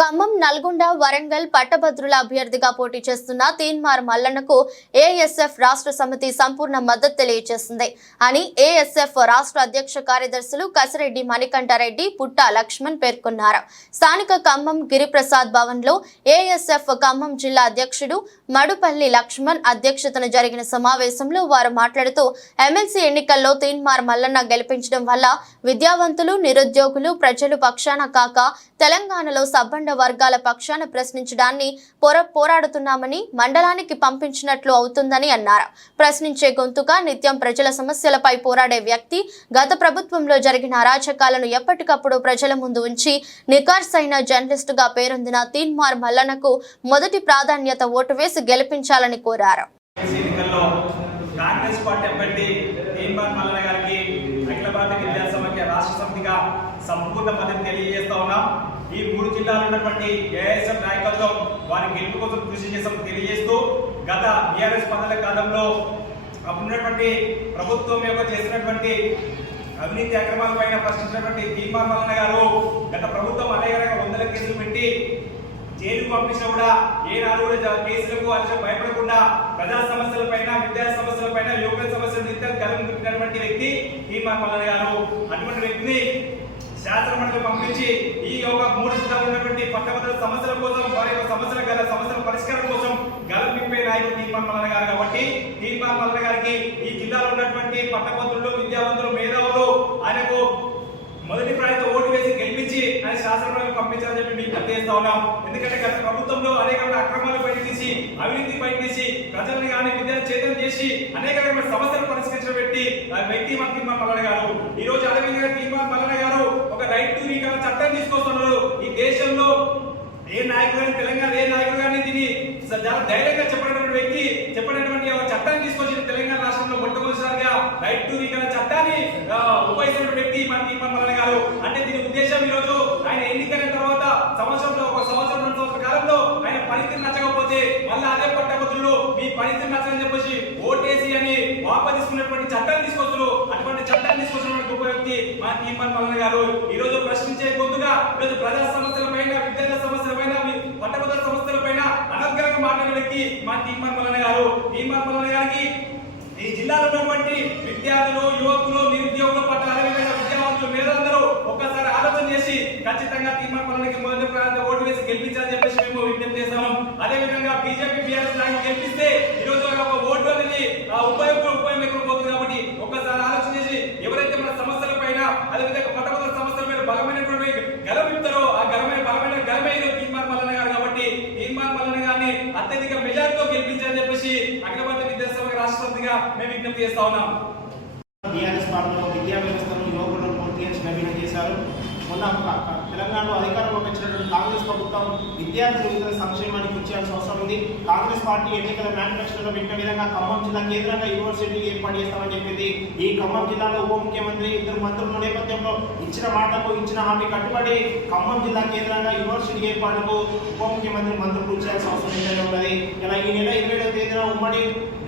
ఖమ్మం, నల్గొండ, వరంగల్ పట్టభద్రుల అభ్యర్థిగా పోటీ చేస్తున్న తీన్మార్ మల్లన్నకు ఏఎస్ఎఫ్ రాష్ట్ర సమితి సంపూర్ణ మద్దతు తెలియజేసింది అని ఏఎస్ఎఫ్ రాష్ట్ర అధ్యక్ష కార్యదర్శులు కసిరెడ్డి మణికంఠరెడ్డి, పుట్ట లక్ష్మణ్ పేర్కొన్నారు. స్థానిక ఖమ్మం గిరిప్రసాద్ భవన్ లో ఏఎస్ఎఫ్ ఖమ్మం జిల్లా అధ్యక్షుడు మడుపల్లి లక్ష్మణ్ అధ్యక్షతన జరిగిన సమావేశంలో వారు మాట్లాడుతూ ఎమ్మెల్సీ ఎన్నికల్లో తీన్మార్ మల్లన్న గెలిపించడం వల్ల విద్యావంతులు, నిరుద్యోగులు, ప్రజలు పక్షాన కాక తెలంగాణలో సబ్బండ వర్గాల పక్షాన ప్రశ్నించడాన్ని పోరాడుతున్నామని, మండలానికి పంపించినట్లు అవుతుందని అన్నారు. ప్రశ్నించే గొంతుగా నిత్యం ప్రజల సమస్యలపై పోరాడే వ్యక్తి, గత ప్రభుత్వంలో జరిగిన అరాచకాలను ఎప్పటికప్పుడు ప్రజల ముందు ఉంచి నిఖార్సైన జర్నలిస్టుగా పేరొందిన తీన్మార్ మల్లన్నకు మొదటి ప్రాధాన్యత ఓటు వేసి గెలిపించాలని కోరారు. కాంగ్రెస్ పార్టీ అభ్యర్థి తీన్మార్ మల్లన్న గారికి అఖిల భారత విద్యా సమాఖ్య రాష్ట్ర సమితిగా సంపూర్ణ మద్దతు తెలియజేస్తా ఉన్నాం. ఈ 3 జిల్లాలో ఉన్నటువంటి ఏఎస్ఎఫ్ నాయకత్వం వారి గెలుపు కోసం కృషి చేస్తామని తెలియజేస్తూ, గత టీఆర్ఎస్ 10 కాలంలో ఉన్నటువంటి ప్రభుత్వం యొక్క చేసినటువంటి అవినీతి అక్రమాలపైన ప్రశ్నించినటువంటి తీన్మార్ మల్లన్న గారు గత ప్రభుత్వం అనేక వందల కేసులు పెట్టి జైలుకు పంపించినా కూడా ఏనాడు కేసులకు అలసి భయపడకుండా ప్రజా సమస్యలపైన, విద్యా సమస్యలపైన, యువకుల సమస్యలు నిత్యం గలం పెట్టినటువంటి వ్యక్తి తీన్మార్ మల్లన్న గారు. అటువంటి వ్యక్తిని శాసనమండలి పంపించి ఈ యొక్క 3 జిల్లాలో ఉన్నటువంటి పట్టభద్రుల సమస్యల కోసం, వారి యొక్క సమస్యల పరిష్కారం కోసం గలమింపే నాయకుడు తీన్మార్ మల్లన్న గారు. కాబట్టి తీన్మార్ మల్లన్న గారికి ఈ జిల్లాలో ఉన్నటువంటి పట్టభద్రులు, విద్యావంతులు, మేధావులు ఆయనకు మొదటి ప్రాయంతో ఓటు వేసి గెలిపించి ఆయన శాసనసభకు పంపించాలని చెప్పి మీకు తెలియజేస్తా ఉన్నాం. ఎందుకంటే గత ప్రభుత్వంలో అనేక అక్రమాలు బయటతీసి, అవినీతి బయటతీసి, ప్రజలను కానీ విద్యను చేతనం చేసి అనేక రకమైన సమస్యలు పరిష్కరించడం పెట్టి వ్యక్తి తీన్మార్ మల్లన్న గారు. ఈ రోజు అదేవిధంగా తీన్మార్ మల్లన్న గారు ఒక రైట్ టు రీకాల్ చట్టం తీసుకొస్తున్నారు. ఈ దేశంలో ఏ నాయకుడు కానీ, తెలంగాణ ఏ నాయకుడు కానీ దీన్ని ధైర్యంగా చెప్పినటువంటి వ్యక్తి, చెప్పినటువంటి చట్టాన్ని తీసుకొచ్చిన తెలంగాణ రాష్ట్రంలో మొట్టమొదటిసారిగా రైట్ టు రీకాల్ చట్టాన్ని ఉపయోగించిన వ్యక్తి మన తీన్మార్ మల్లన్న గారు. అంటే దీని ఉద్దేశం ఈ రోజు ఆయన ఎన్నికైన తర్వాత ఒక సంవత్సరం 2 సంవత్సరాల కాలంలో ఆయన పనితీరు నచ్చకపోతే మళ్ళీ అదే పట్టభద్రులు మీ పనితీరు నచ్చని చెప్పేసి ఓటేసి అని వాపదిస్తున్నటువంటి చట్టాన్ని తీసుకొస్తారు. అటువంటి చట్టాన్ని తీసుకొచ్చినటువంటి గొప్ప వ్యక్తి మన తీన్మార్ మల్లన్న గారు. ఈ రోజు ప్రశ్నించే గొంతుగా ఈరోజు ప్రజా సమస్యలపైన, విద్యార్థి సమస్యలపైన, పట్టభద్రుల సమస్యలపైన అనర్గళంగా మాట్లాడే వ్యక్తి మన తీన్మార్ మల్లన్న గారు. తీన్మార్ మల్లన్న గారికి ఈ జిల్లాలో ఉన్నటువంటి విద్యార్థులు, యువకులు, నిరుద్యోగుల పట్ల, అదేవిధంగా విద్యావంతులు, మేధావులందరూ ఒక్కసారి ఆలోచన చేసి ఖచ్చితంగా తీన్మార్ మల్లన్నకి మొదటి ప్రాంతం ఓటు వేసి గెలిపించాలని చెప్పేసి మేము విజ్ఞప్తి చేస్తాము. అదేవిధంగా బీజేపీ, బీఆర్ఎస్ నాయకులు గెలిపిస్తే ఈ రోజు ఒక ఓటు అనేది ఉపయోగం పోతుంది. కాబట్టి ఒక్కసారి ఆలోచన చేసి ఎవరైతే మన సమస్యల పైన, అదేవిధంగా పట్టభద్రుల సమస్యల పైన బలమైనటువంటి గలమిస్తారో ఆ బలమైన గలమే తీన్మార్ మల్లన్న గారు. కాబట్టి తీన్మార్ మల్లన్న గారిని అత్యధిక మెజారిటీతో గెలిపించాలని చెప్పేసి అఖిల భారత విద్యా సమాఖ్య రాష్ట్ర సమితిగా మేము విజ్ఞప్తి చేస్తా ఉన్నాం. టీఆర్ఎస్ పార్టీలో విద్యా వ్యవస్థను, యువకులను పూర్తిగా నవీనం చేశారు. మొన్న తెలంగాణలో అధికారంలోకి వచ్చినటువంటి కాంగ్రెస్ ప్రభుత్వం విద్యార్థుల విద్యుల సంక్షేమానికి కృషి చేయాల్సిన అవసరం ఉంది. కాంగ్రెస్ పార్టీ ఎన్నికల మేనిఫెస్టోలో పెట్టిన విధంగా ఖమ్మం జిల్లా కేంద్రంగా యూనివర్సిటీ ఏర్పాటు చేస్తామని చెప్పింది. ఈ ఖమ్మం జిల్లాలో ఉప ముఖ్యమంత్రి, 2 మంత్రుల నేపథ్యంలో ఇచ్చిన మాటకు, ఇచ్చిన హామీ కట్టుబడి ఖమ్మం జిల్లా కేంద్రంగా యూనివర్సిటీ ఏర్పాటుకు ఉప ముఖ్యమంత్రి, మంత్రులు కృషి చేయాల్సిన అవసరం ఎంతైనా ఉన్నది. ఇలా ఈ నెల 27వ తేదీన ఉమ్మడి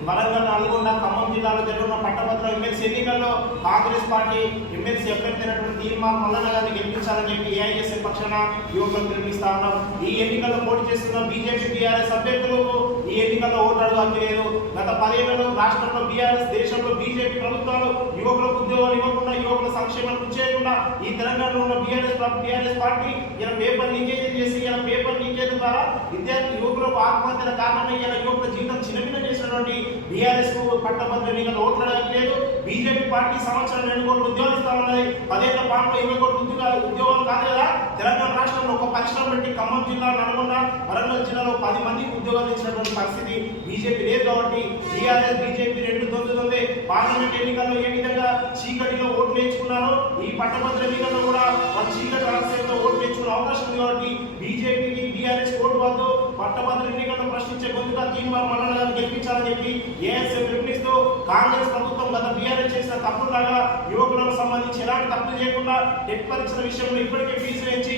వరంగల్, నల్గొండ, ఖమ్మం జిల్లాలో జరుగుతున్న పట్టభద్రుల ఎమ్మెల్సీ ఎన్నికల్లో కాంగ్రెస్ పార్టీ ఎమ్మెల్సీ అభ్యర్థి తీన్మార్ మల్లన్న గారిని గెలిపించాలని చెప్పి ఏఐఎస్ఎఫ్ పక్షాన యువకులకు పిలుపునిస్తా ఉన్నాం. ఈ ఎన్నికల్లో పోటీ చేస్తున్న బీజేపీ, బీఆర్ఎస్ అభ్యర్థులకు ఈ ఎన్నికల్లో ఓటు అడుగు హక్కు లేదు. గత 10 ఏళ్లలో రాష్ట్రంలో బీఆర్ఎస్, దేశంలో బీజేపీ ప్రభుత్వాలు యువకులకు ఉద్యోగాలు ఇవ్వకుండా, యువకుల సంక్షేమం కృషి చేయకుండా ఈ తెలంగాణలో ఉన్న బీఆర్ఎస్ పార్టీ ఇలా పేపర్ లీకేజ్ చేసి, ఇలా పేపర్ లీకేజ్ ద్వారా విద్యార్థి యువకులకు ఆత్మహత్యల కారణమై ఇలా యువకుల జీవితం చిన్నపిల్ల చేసినటువంటి బీఆర్ఎస్ పట్టభద్రుల ఎన్నికల్లో ఓట్లు అడగలేదు. బీజేపీ పార్టీ సంవత్సరం 2 కోట్ల ఉద్యోగాలు ఇస్తా ఉన్నది. 10 ఏళ్ల పాటు 20 కోట్ల ఉద్యోగాలు కాదు కదా. తెలంగాణ రాష్ట్రంలో ఒక పరిశ్రమ పెట్టి ఖమ్మం జిల్లా, నల్గొండ, వరంగల్ జిల్లాలో 10 మందికి ఉద్యోగాలు ఇచ్చినటువంటి పరిస్థితి బీజేపీ లేదు. కాబట్టి బీఆర్ఎస్, బీజేపీ 2 దొంగ పార్లమెంట్ ఎన్నికల్లో ఏ విధంగా చీకటిలో ఓట్లు వేయించుకున్నారో ఈ పట్టభద్రుల ఎన్నికల్లో కూడా వాళ్ళు చీకటి రహస్యంతో ఓట్లు వేయించుకునే అవకాశం ఉంది. కాబట్టి బీజేపీకి, బీఆర్ఎస్ ఓటు వద్దు. పట్టభద్రుల ఎన్నికల్లో ప్రశ్నించే గొంతుగా తీన్మార్ మల్లన్న గారిని గెలిపించాలని చెప్పి ఏఎస్ఎఫ్ పిలుపునిస్తూ, కాంగ్రెస్ ప్రభుత్వం గత బీఆర్ఎస్ చేసిన తప్పులాగా యువకులకు సంబంధించి ఎలాంటి తప్పులు చేయకుండా టెట్ పరీక్షల విషయంలో ఇప్పటికే ఫీజు వేయించి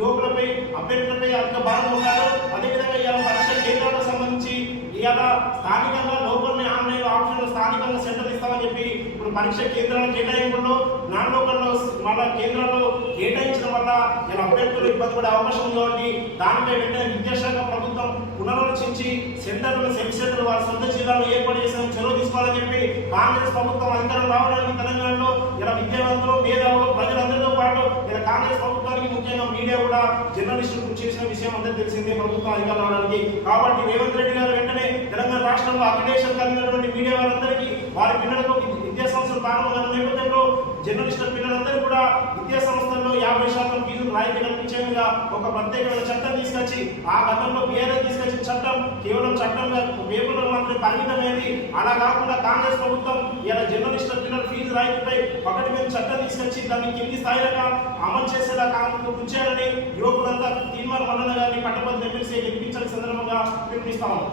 యువకులపై, అభ్యర్థులపై అధిక భారం ఉన్నారు. అదేవిధంగా ఇలా పరీక్ష కేంద్రాలకు సంబంధించి ఇలా స్థానికంగా లోపల ఆన్లైన్ ఆప్షన్ స్థానికంగా సెంటర్ ఇస్తామని చెప్పి ఇప్పుడు పరీక్ష కేంద్రాల కేటాయింపుల్లో నాన్ లోకల్లో మళ్ళా కేంద్రాల్లో కేటాయించడం వల్ల ఇలా అభ్యర్థులు ఇబ్బంది పడే అవకాశం ఉంది కాబట్టి దానిపై వెంటనే విద్యాశాఖ ప్రభుత్వం పునరాలోచించి సెంటర్లు సెల్ఫ్ సెంటర్ వారి సొంత జిల్లాలో ఏర్పాటు చేసిన చొరవ తీసుకోవాలని చెప్పి కాంగ్రెస్ ప్రభుత్వం అధికారం రావడానికి తెలంగాణలో ఇలా విద్యావంతులు మేధావులు ప్రజలందరితో పాటు ఇలా కాంగ్రెస్ ప్రభుత్వానికి ముఖ్యంగా మీడియా కూడా జర్నలిస్టులు కృషి చేసిన విషయం అందరికీ తెలిసిందే ప్రభుత్వం అధికారం రావడానికి. కాబట్టి రేవంత్ రెడ్డి గారు వెంటనే తెలంగాణ రాష్ట్రంలో అఖిలేషన్ కలిగినటువంటి మీడియా వారందరికీ వారి పిల్లలకు విద్యా సంస్థలు ప్రారంభమైన నేపథ్యంలో జర్నలిస్టుల పిల్లలందరూ కూడా విద్యా సంస్థల్లో 50% ఫీజులు రాయితీ కల్పించేందుగా ఒక ప్రత్యేకమైన చట్టం తీసుకొచ్చి ఆ గతంలో బీఆర్ఎస్ తీసుకొచ్చిన చట్టం కేవలం చట్టంగా పేపర్లో మాత్రమే పరిమితమైంది. అలా కాకుండా కాంగ్రెస్ ప్రభుత్వం ఇలా జర్నలిస్టుల పిల్లల ఫీజు రాయితీపై ఒకటి మీద చట్టం తీసుకొచ్చి దాన్ని కింది స్థాయిలో అమలు చేసేలా కృషి చేయాలని యువకులంతా తీర్మానం మల్లన్న గారిని పట్టభద్రుల ఎమ్మెల్సీ గెలిపించాల్సిన సందర్భంగా పిలుపునిస్తా ఉన్నాం.